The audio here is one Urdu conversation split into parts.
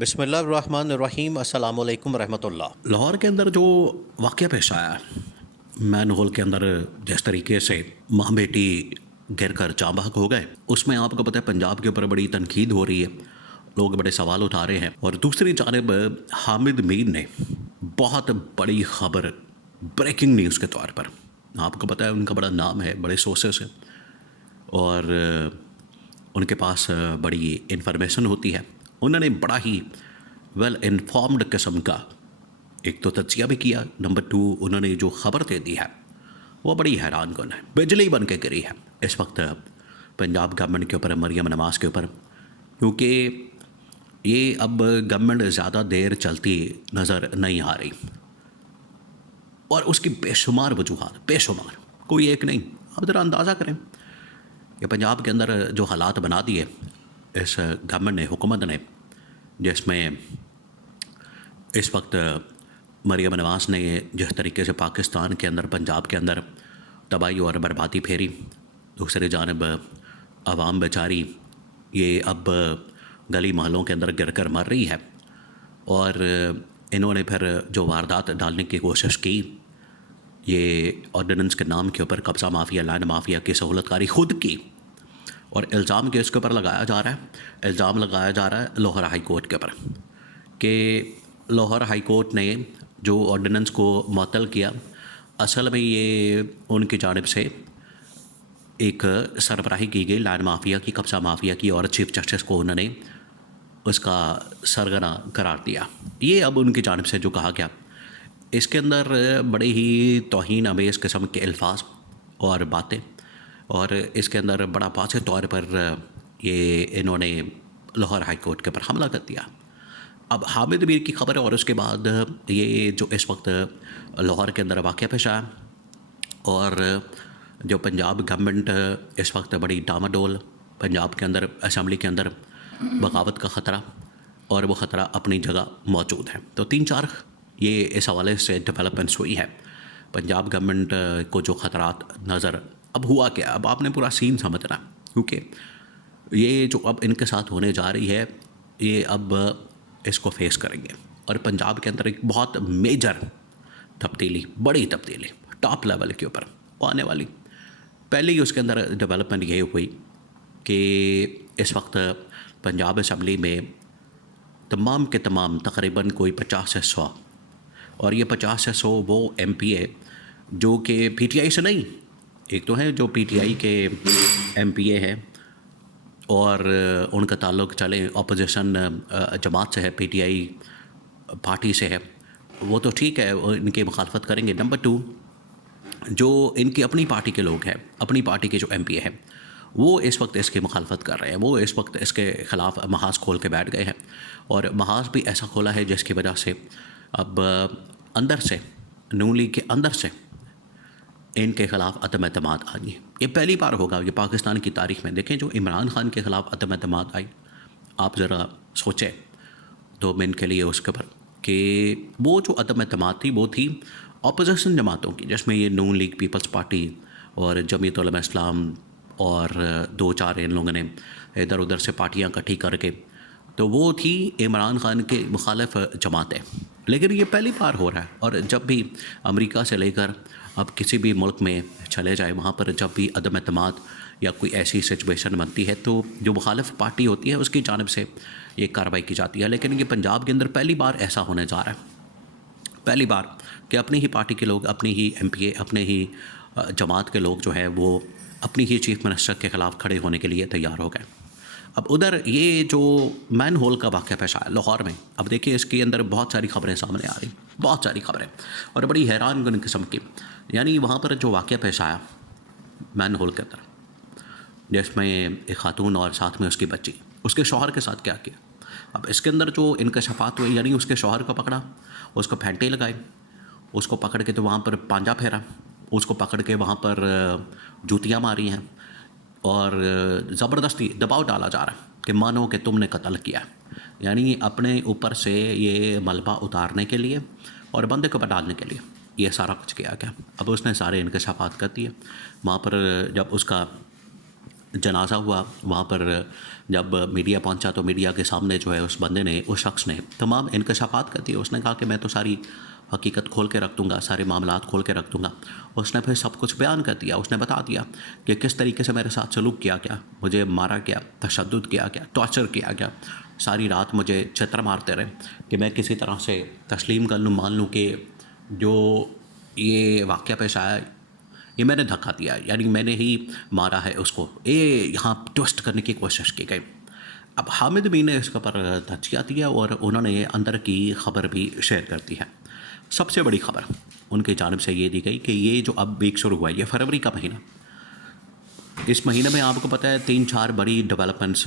بسم اللہ الرحمن الرحیم، السلام علیکم ورحمۃ اللہ۔ لاہور کے اندر جو واقعہ پیش آیا مین ہول کے اندر، جس طریقے سے ماں بیٹی گر کر جاں بحق ہو گئے، اس میں آپ کو پتہ ہے پنجاب کے اوپر بڑی تنقید ہو رہی ہے، لوگ بڑے سوال اٹھا رہے ہیں۔ اور دوسری جانب حامد میر نے بہت بڑی خبر، بریکنگ نیوز کے طور پر، آپ کو پتہ ہے ان کا بڑا نام ہے، بڑے سورسز ہیں اور ان کے پاس بڑی انفارمیشن ہوتی ہے، انہوں نے بڑا ہی ویل انفارمڈ قسم کا ایک تو تجزیہ بھی کیا، نمبر 2 انہوں نے جو خبر دے دی ہے وہ بڑی حیران کن ہے، بجلی بن کے گری ہے اس وقت پنجاب گورنمنٹ کے اوپر، مریم نواز کے اوپر، کیونکہ یہ اب گورنمنٹ زیادہ دیر چلتی نظر نہیں آ رہی، اور اس کی بے شمار وجوہات، بے شمار، کوئی ایک نہیں۔ آپ ذرا اندازہ کریں کہ پنجاب کے اندر جو حالات بنا دیے اس گورنمنٹ نے، حکومت نے، جس میں اس وقت مریم نواز نے جس طریقے سے پاکستان کے اندر، پنجاب کے اندر تباہی اور بربادی پھیری، دوسری جانب عوام بیچاری یہ اب گلی محلوں کے اندر گر کر مر رہی ہے، اور انہوں نے پھر جو واردات ڈالنے کی کوشش کی، یہ آرڈیننس کے نام کے اوپر قبضہ مافیا، لینڈ مافیا کی سہولت کاری خود کی، اور الزام کے اس کے اوپر لگایا جا رہا ہے، الزام لگایا جا رہا ہے لاہور ہائی کورٹ کے اوپر، کہ لاہور ہائی کورٹ نے جو آرڈیننس کو معطل کیا، اصل میں یہ ان کی جانب سے ایک سربراہی کی گئی لینڈ مافیا کی، قبضہ مافیا کی، اور چیف جسٹس کو انہوں نے اس کا سرغنہ قرار دیا۔ یہ اب ان کی جانب سے جو کہا گیا، اس کے اندر بڑے ہی توہین آمیز قسم کے الفاظ اور باتیں، اور اس کے اندر بڑا واضح طور پر یہ انہوں نے لاہور ہائی کورٹ کے اوپر حملہ کر دیا۔ اب حامد میر کی خبر ہے، اور اس کے بعد یہ جو اس وقت لاہور کے اندر واقعہ پیش آیا، اور جو پنجاب گورنمنٹ اس وقت بڑی ڈاماڈول، پنجاب کے اندر اسمبلی کے اندر بغاوت کا خطرہ، اور وہ خطرہ اپنی جگہ موجود ہے۔ تو 3-4 یہ اس حوالے سے ڈیولپمنٹس ہوئی ہے، پنجاب گورنمنٹ کو جو خطرات نظر، اب ہوا کیا، اب آپ نے پورا سین سمجھنا، کیونکہ یہ جو اب ان کے ساتھ ہونے جا رہی ہے، یہ اب اس کو فیس کریں گے، اور پنجاب کے اندر ایک بہت میجر تبدیلی، بڑی تبدیلی ٹاپ لیول کے اوپر آنے والی۔ پہلے اس کے اندر ڈیولپمنٹ یہ ہوئی کہ اس وقت پنجاب اسمبلی میں تمام کے تمام تقریباً کوئی 50 سے 100، اور یہ 50 سے 100 وہ ایم پی اے جو کہ پی ٹی آئی سے نہیں، ایک تو ہیں جو پی ٹی آئی کے ایم پی اے ہیں اور ان کا تعلق چلے اپوزیشن جماعت سے ہے، پی ٹی آئی پارٹی سے ہے، وہ تو ٹھیک ہے، ان کی مخالفت کریں گے۔ نمبر 2 جو ان کی اپنی پارٹی کے لوگ ہیں، اپنی پارٹی کے جو ایم پی اے ہیں، وہ اس وقت اس کی مخالفت کر رہے ہیں، وہ اس وقت اس کے خلاف محاذ کھول کے بیٹھ گئے ہیں، اور محاذ بھی ایسا کھولا ہے جس کی وجہ سے اب اندر سے، نون لیگ کے اندر سے ان کے خلاف عدم اعتماد آئی۔ یہ پہلی بار ہوگا یہ پاکستان کی تاریخ میں، دیکھیں جو عمران خان کے خلاف عدم اعتماد آئی، آپ ذرا سوچیں 2 منٹ کے لیے اس کے اوپر، کہ وہ جو عدم اعتماد تھی وہ تھی اپوزیشن جماعتوں کی، جس میں یہ نون لیگ، پیپلز پارٹی اور جمعیت علماء اسلام، اور 2-4 ان لوگوں نے ادھر ادھر سے پارٹیاں اکٹھی کر کے، تو وہ تھی عمران خان کے مخالف جماعتیں۔ لیکن یہ پہلی بار ہو رہا ہے، اور جب بھی امریکہ سے لے کر اب کسی بھی ملک میں چلے جائے، وہاں پر جب بھی عدم اعتماد یا کوئی ایسی سچویشن بنتی ہے تو جو مخالف پارٹی ہوتی ہے اس کی جانب سے یہ کارروائی کی جاتی ہے۔ لیکن یہ پنجاب کے اندر پہلی بار ایسا ہونے جا رہا ہے، پہلی بار کہ اپنی ہی پارٹی کے لوگ، اپنی ہی ایم پی اے، اپنے ہی جماعت کے لوگ جو ہیں وہ اپنی ہی چیف منسٹر کے خلاف کھڑے ہونے کے لیے تیار ہو گئے۔ اب ادھر یہ جو مین ہول کا واقعہ پیش آیا لاہور میں، اب دیکھیے اس کے اندر بہت ساری خبریں سامنے آ رہی، بہت ساری خبریں، اور بڑی حیران کن قسم کی، یعنی وہاں پر جو واقعہ پیش آیا مین ہول کے اندر، جس میں ایک خاتون اور ساتھ میں اس کی بچی، اس کے شوہر کے ساتھ کیا کیا، اب اس کے اندر جو انکشافات ہوئے، یعنی اس کے شوہر کو پکڑا، اس کو پھینٹے لگائے، اس کو پکڑ کے تو وہاں پر پانجا پھیرا، اس کو پکڑ کے وہاں پر جوتیاں ماری ہیں، اور زبردستی دباؤ ڈالا جا رہا ہے کہ مانو کہ تم نے قتل کیا، یعنی اپنے اوپر سے یہ ملبہ اتارنے کے لیے اور بندے کو ڈالنے کے لیے یہ سارا کچھ کیا گیا۔ اب اس نے سارے انکشافات کر دیے، وہاں پر جب اس کا جنازہ ہوا وہاں پر جب میڈیا پہنچا تو میڈیا کے سامنے جو ہے اس بندے نے, اس شخص نے تمام انکشافات کر دیے. اس نے کہا کہ میں تو ساری حقیقت کھول کے رکھ دوں گا, سارے معاملات کھول کے رکھ دوں گا. اس نے پھر سب کچھ بیان کر دیا. اس نے بتا دیا کہ کس طریقے سے میرے ساتھ سلوک کیا گیا, مجھے مارا گیا, تشدد کیا گیا, ٹارچر کیا گیا, ساری رات مجھے چتر مارتے رہے کہ میں کسی طرح سے تسلیم کر لوں, مان لوں کہ جو یہ واقعہ پیش آیا یہ میں نے دھکا دیا, یعنی میں نے ہی مارا ہے اس کو. یہ یہاں ٹوسٹ کرنے کی کوشش کی گئی. اب حامد بھی نے اس کے اوپر دھچیا دیا اور انہوں نے اندر کی خبر بھی شیئر کر دی ہے. سب سے بڑی خبر ان کی جانب سے یہ دی گئی کہ یہ جو اب ویک شروع ہوا ہے, یہ فروری کا مہینہ, اس مہینے میں آپ کو پتہ ہے 3-4 بڑی ڈیولپمنٹس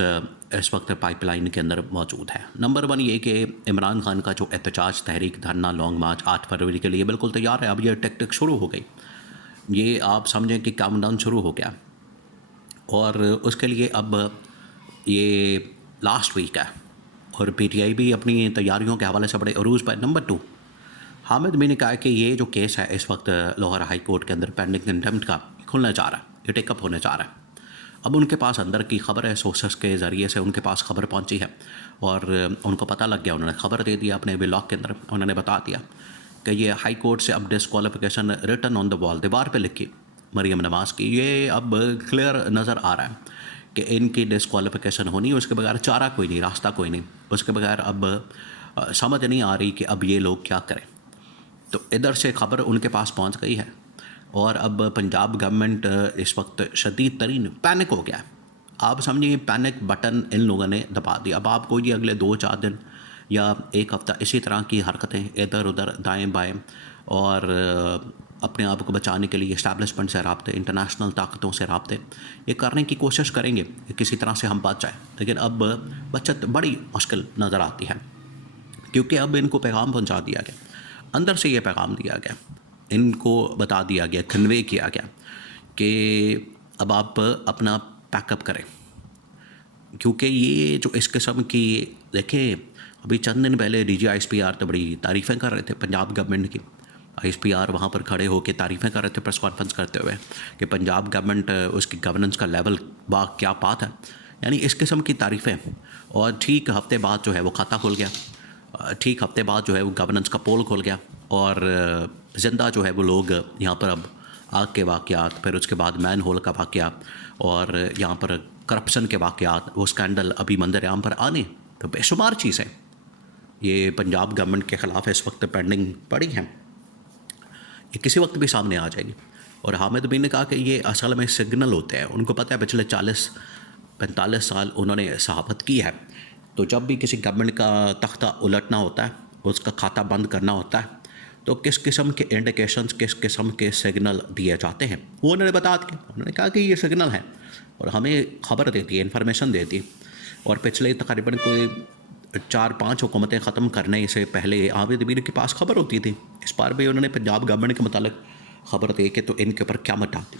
اس وقت پائپ لائن کے اندر موجود ہے. نمبر 1 یہ کہ عمران خان کا جو احتجاج, تحریک, دھرنا, لانگ مارچ 8 فروری کے لیے بالکل تیار ہے. اب یہ ٹک شروع ہو گئی, یہ آپ سمجھیں کہ کاؤنٹ ڈاؤن شروع ہو گیا, اور اس کے لیے اب یہ لاسٹ ویک ہے, اور پی ٹی آئی بھی اپنی تیاریوں کے حوالے سے بڑے عروج پر. نمبر 2 حامد بھی نے کہا کہ یہ جو کیس ہے اس وقت لاہور ہائی کورٹ کے اندر پینڈنگ کنٹمپٹ کا کھلنا چاہ رہا ہے, یہ ٹیک اپ ہونے چاہ رہا ہے. اب ان کے پاس اندر کی خبر ہے, سورسز کے ذریعے سے ان کے پاس خبر پہنچی ہے اور ان کو پتہ لگ گیا, انہوں نے خبر دے دیا اپنے ولاگ کے اندر. انہوں نے بتا دیا کہ یہ ہائی کورٹ سے اب ڈسکوالیفیکیشن ریٹن آن دا وال, دیوار پہ لکھی مریم نواز کی, یہ اب کلیئر نظر آ رہا ہے کہ ان کی ڈسکوالیفیکیشن ہونی, اس کے بغیر چارہ کوئی نہیں, راستہ کوئی نہیں, اس کے بغیر اب سمجھ نہیں آ رہی کہ اب یہ لوگ کیا کریں. تو ادھر سے خبر ان کے پاس پہنچ گئی ہے, اور اب پنجاب گورنمنٹ اس وقت شدید ترین پینک ہو گیا ہے. آپ سمجھیے پینک بٹن ان لوگوں نے دبا دیا. اب آپ کو یہ اگلے 2-4 دن یا ایک ہفتہ اسی طرح کی حرکتیں ادھر ادھر دائیں بائیں, اور اپنے آپ کو بچانے کے لیے اسٹیبلشمنٹ سے رابطے, انٹرنیشنل طاقتوں سے رابطے یہ کرنے کی کوشش کریں گے کہ کسی طرح سے ہم بچ جائیں. لیکن اب بچت بڑی مشکل نظر آتی ہے, کیونکہ اب ان کو پیغام پہنچا دیا گیا, اندر سے یہ پیغام دیا گیا, ان کو بتا دیا گیا, کنوے کیا گیا کہ اب آپ اپنا پیک اپ کریں. کیونکہ یہ جو اس قسم کی, دیکھیں ابھی چند دن پہلے D G I S P R تو بڑی تعریفیں کر رہے تھے پنجاب گورنمنٹ کی. آئی ایس پی آر وہاں پر کھڑے ہو کے تعریفیں کر رہے تھے پریس کانفرنس کرتے ہوئے کہ پنجاب گورنمنٹ, اس کی گورننس کا لیول کیا بات ہے, یعنی اس قسم کی تعریفیں. اور ٹھیک ہفتے بعد جو ہے وہ کھاتا کھل گیا, ٹھیک ہفتے بعد جو ہے وہ گورننس کا پول کھل گیا, اور زندہ جو ہے وہ لوگ یہاں پر اب آگ کے واقعات, پھر اس کے بعد مین ہول کا واقعہ, اور یہاں پر کرپشن کے واقعات, وہ اسکینڈل ابھی منظر عام پر آنے, تو بے شمار چیزیں یہ پنجاب گورنمنٹ کے خلاف اس وقت پینڈنگ پڑی ہیں, یہ کسی وقت بھی سامنے آ جائے گی. اور حامد بھی نے کہا کہ یہ اصل میں سگنل ہوتے ہیں, ان کو پتہ ہے پچھلے 40-45 سال انہوں نے صحافت کی ہے, تو جب بھی کسی گورنمنٹ کا تختہ الٹنا ہوتا ہے, اس کا کھاتا بند کرنا ہوتا ہے, تو کس قسم کے انڈیکیشنز, کس قسم کے سگنل دیے جاتے ہیں, وہ انہوں نے بتا دیا. انہوں نے کہا کہ یہ سگنل ہیں اور ہمیں خبر دیتی ہے, انفارمیشن دیتی ہے. اور پچھلے تقریباً کوئی 4-5 حکومتیں ختم کرنے سے پہلے عابد امیر کے پاس خبر ہوتی تھی. اس بار بھی انہوں نے پنجاب گورنمنٹ کے متعلق خبر دے کے تو ان کے اوپر قیامت ڈال دی.